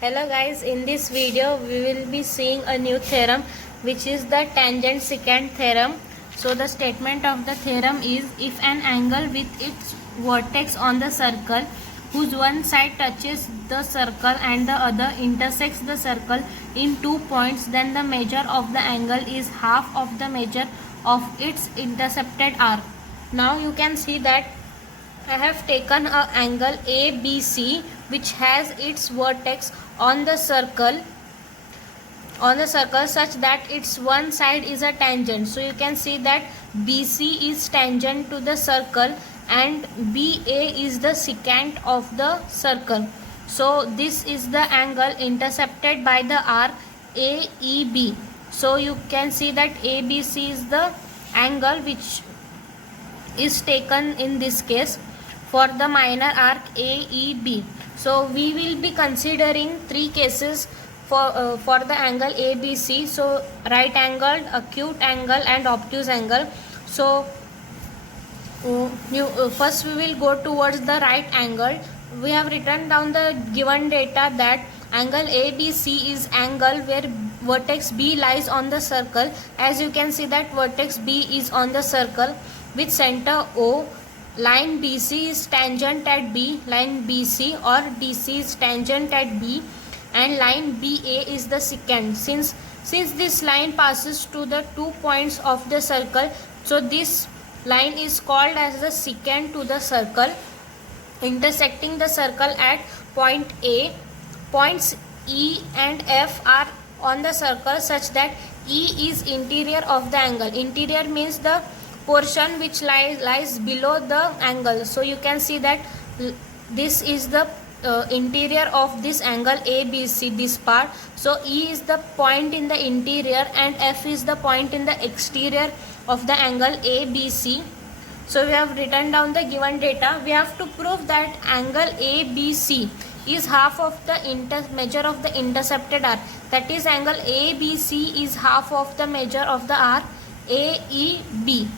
Hello guys, in this video we will be seeing a new theorem which is the tangent secant theorem. So the statement of the theorem is, if an angle with its vertex on the circle whose one side touches the circle and the other intersects the circle in 2 points, then the measure of the angle is half of the measure of its intercepted arc. Now you can see that I have taken an angle ABC which has its vertex on the circle such that its one side is a tangent. So you can see that BC is tangent to the circle and BA is the secant of the circle. So this is the angle intercepted by the arc AEB. So you can see that ABC is the angle which is taken in this case for the minor arc AEB. So we will be considering three cases for the angle ABC. So right angled, acute angle and obtuse angle. So first we will go towards the right angle. We have written down the given data that angle ABC is angle where vertex B lies on the circle. As you can see that vertex B is on the circle with center O. Line BC is tangent at B, line BC or DC is tangent at B, and line BA is the secant. Since this line passes to the 2 points of the circle, so this line is called as the secant to the circle, intersecting the circle at point A. Points E and F are on the circle such that E is interior of the angle. Interior means the portion which lies below the angle. So you can see that this is the interior of this angle ABC, this part. So E is the point in the interior and F is the point in the exterior of the angle ABC. So we have written down the given data. We have to prove that angle ABC is half of the measure of the intercepted arc. That is, angle ABC is half of the measure of the arc AEB.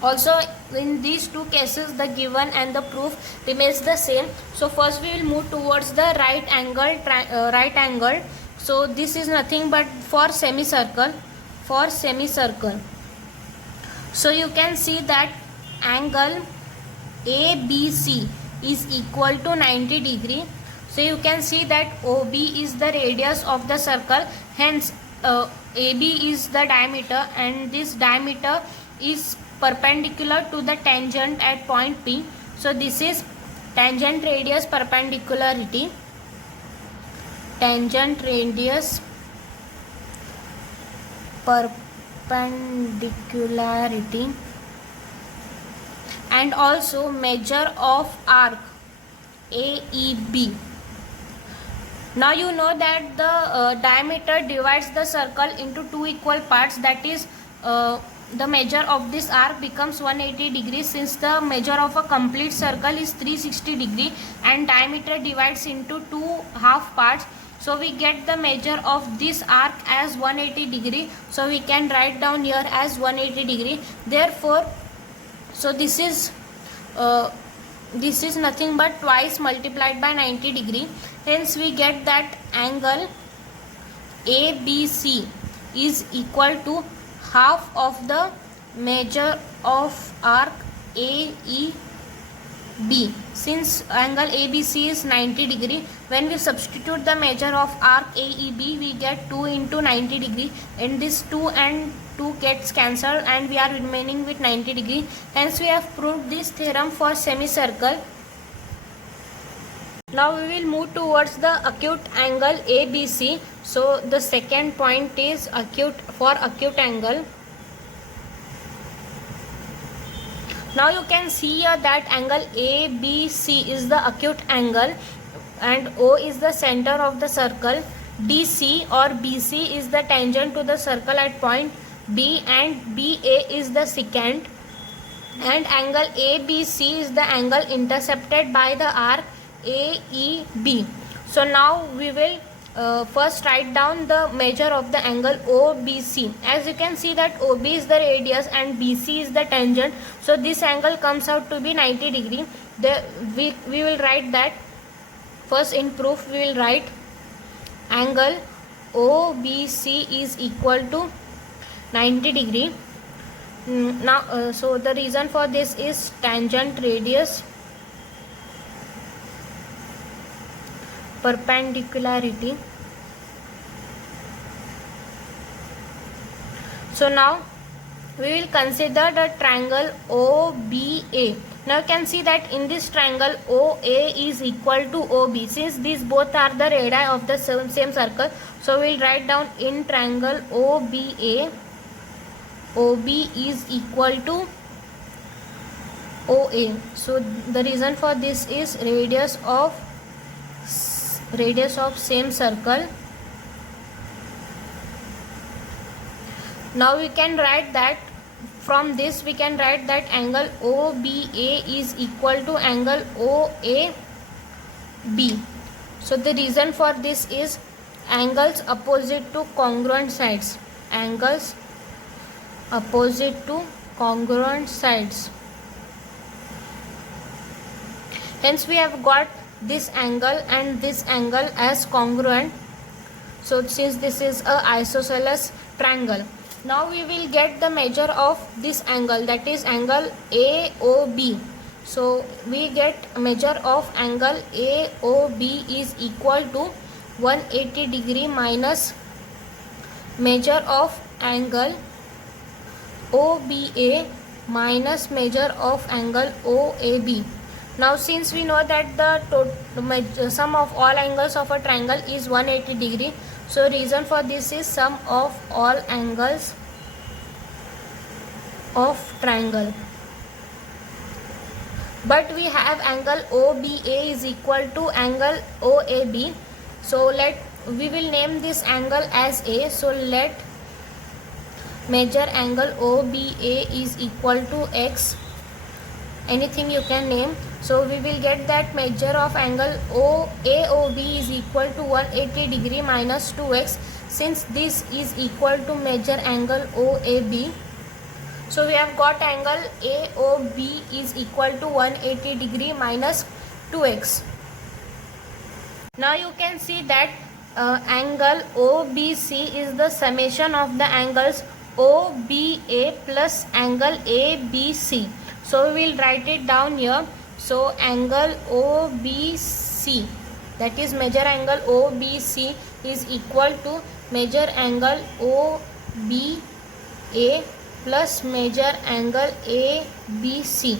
Also in these two cases the given and the proof remains the same. So first we will move towards the right angle. So this is nothing but for semicircle. So you can see that angle ABC is equal to 90 degree. So you can see that OB is the radius of the circle, hence AB is the diameter, and this diameter is perpendicular to the tangent at point P. So this is tangent radius perpendicularity. Tangent radius perpendicularity, and also measure of arc AEB. Now you know that the diameter divides the circle into two equal parts. That is, the measure of this arc becomes 180 degrees, since the measure of a complete circle is 360 degree and diameter divides into two half parts. So we get the measure of this arc as 180 degree. So we can write down here as 180 degree. Therefore, so this is nothing but twice multiplied by 90 degree. Hence we get that angle ABC is equal to half of the measure of arc AEB. Since angle ABC is 90 degree, when we substitute the measure of arc AEB, we get 2 into 90 degree, and this 2 and 2 gets cancelled and we are remaining with 90 degree. Hence we have proved this theorem for semicircle. Now we will move towards the acute angle ABC. So the second point is acute angle. Now you can see here that angle ABC is the acute angle and O is the center of the circle. DC or BC is the tangent to the circle at point B, and BA is the secant, and angle ABC is the angle intercepted by the arc AEB. So now we will first write down the measure of the angle OBC. As you can see that OB is the radius and BC is the tangent. So this angle comes out to be 90 degree. We will write that. First in proof we will write angle OBC is equal to 90 degree. Now so the reason for this is tangent radius, perpendicularity. So now we will consider the triangle OBA. Now you can see that in this triangle OA is equal to OB. Since these both are the radii of the same circle, so we will write down in triangle OBA, OB is equal to OA. So the reason for this is radius of same circle. Now we can write that from this we can write that angle OBA is equal to angle OAB. So the reason for this is angles opposite to congruent sides. Angles opposite to congruent sides. Hence we have got this angle and this angle as congruent. So since this is a isosceles triangle, now we will get the measure of this angle, that is angle AOB. So we get measure of angle AOB is equal to 180 degree minus measure of angle OBA minus measure of angle OAB. Now since we know that the sum of all angles of a triangle is 180 degree, so reason for this is sum of all angles of triangle. But we have angle OBA is equal to angle OAB. So we will name this angle as A. So let measure angle OBA is equal to X. Anything you can name. So we will get that measure of angle AOB is equal to 180 degree minus 2x. Since this is equal to measure angle OAB, so we have got angle AOB is equal to 180 degree minus 2x. Now you can see that angle OBC is the summation of the angles OBA plus angle ABC. So we will write it down here. So angle OBC, that is measure angle OBC, is equal to measure angle OBA plus measure angle ABC.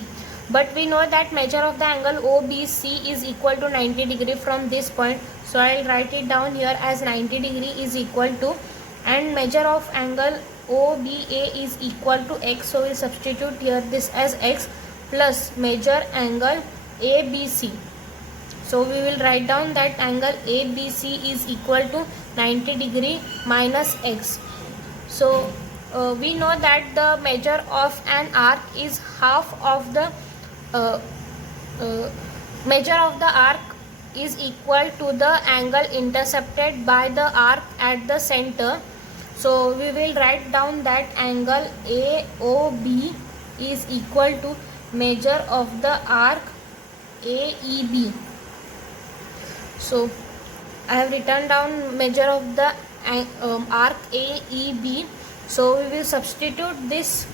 But we know that measure of the angle OBC is equal to 90 degree from this point. So I will write it down here as 90 degree is equal to, and measure of angle OBA is equal to X. So we will substitute here this as X plus measure angle ABC. So we will write down that angle ABC is equal to 90 degree minus X. So we know that the measure of an arc is half of the measure of the arc is equal to the angle intercepted by the arc at the center. So we will write down that angle AOB is equal to measure of the arc AEB. So I have written down measure of the arc AEB. So we will substitute this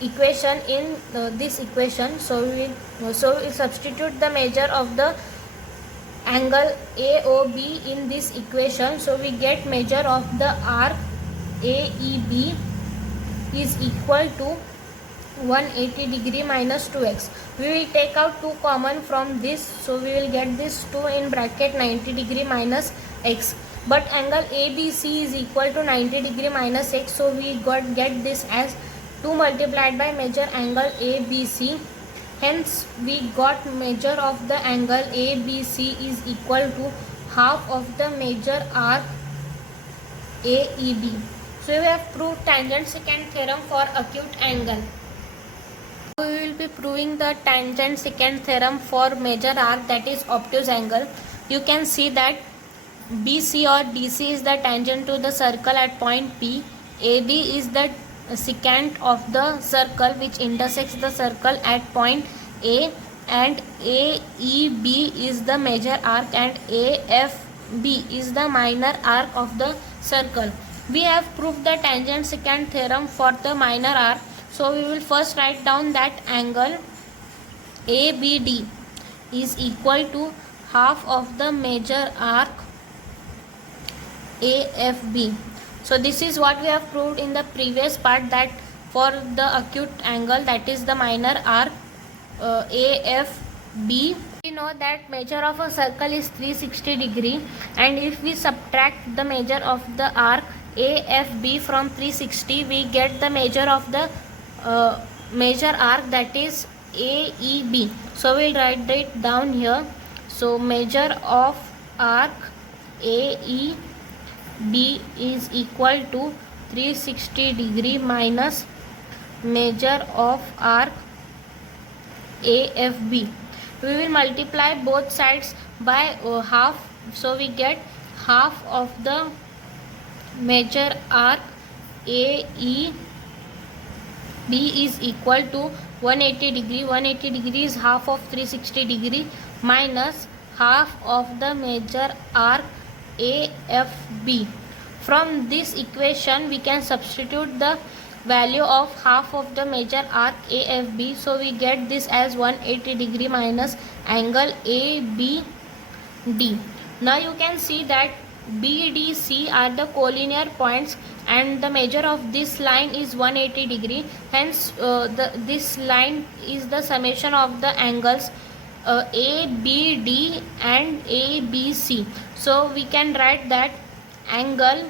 equation in this equation. So we will substitute the measure of the angle AOB in this equation. So we get measure of the arc AEB is equal to 180 degree minus 2x. We will take out 2 common from this. So we will get this 2 in bracket 90 degree minus x. But angle ABC is equal to 90 degree minus x. So we get this as 2 multiplied by measure angle ABC. Hence we got measure of the angle ABC is equal to half of the measure arc AEB. So we have proved tangent secant theorem for acute angle. We will be proving the tangent secant theorem for major arc, that is obtuse angle. You can see that BC or DC is the tangent to the circle at point P. AB is the secant of the circle which intersects the circle at point A, and AEB is the major arc, and AF B is the minor arc of the circle. We have proved the tangent secant theorem for the minor arc. So we will first write down that angle ABD is equal to half of the major arc AFB. So this is what we have proved in the previous part, that for the acute angle, that is the minor arc AFB, we know that measure of a circle is 360 degree, and if we subtract the measure of the arc AFB from 360, we get the measure of the major arc, that is AEB. So we'll write it down here. So measure of arc AEB is equal to 360 degree minus measure of arc AFB. We will multiply both sides by half, so we get half of the major arc AEB is equal to 180 degree. 180 degree is half of 360 degree minus half of the major arc AFB. From this equation we can substitute the value of half of the major arc AFB. So we get this as 180 degree minus angle ABD. Now you can see that BDC are the collinear points, and the measure of this line is 180 degree. Hence this line is the summation of the angles ABD and ABC. So we can write that angle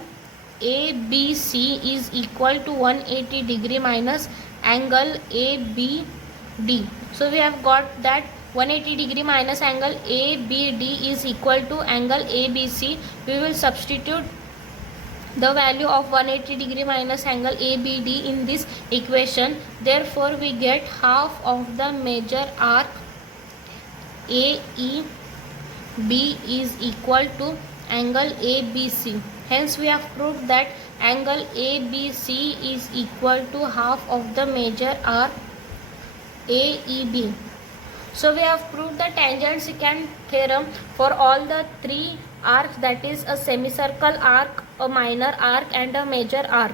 ABC is equal to 180 degree minus angle ABD. So we have got that 180 degree minus angle ABD is equal to angle ABC. We will substitute the value of 180 degree minus angle ABD in this equation. Therefore we get half of the major arc AEB is equal to angle ABC. Hence we have proved that angle ABC is equal to half of the major arc AEB. So we have proved the tangent secant theorem for all the three arcs, that is a semicircle arc, a minor arc and a major arc.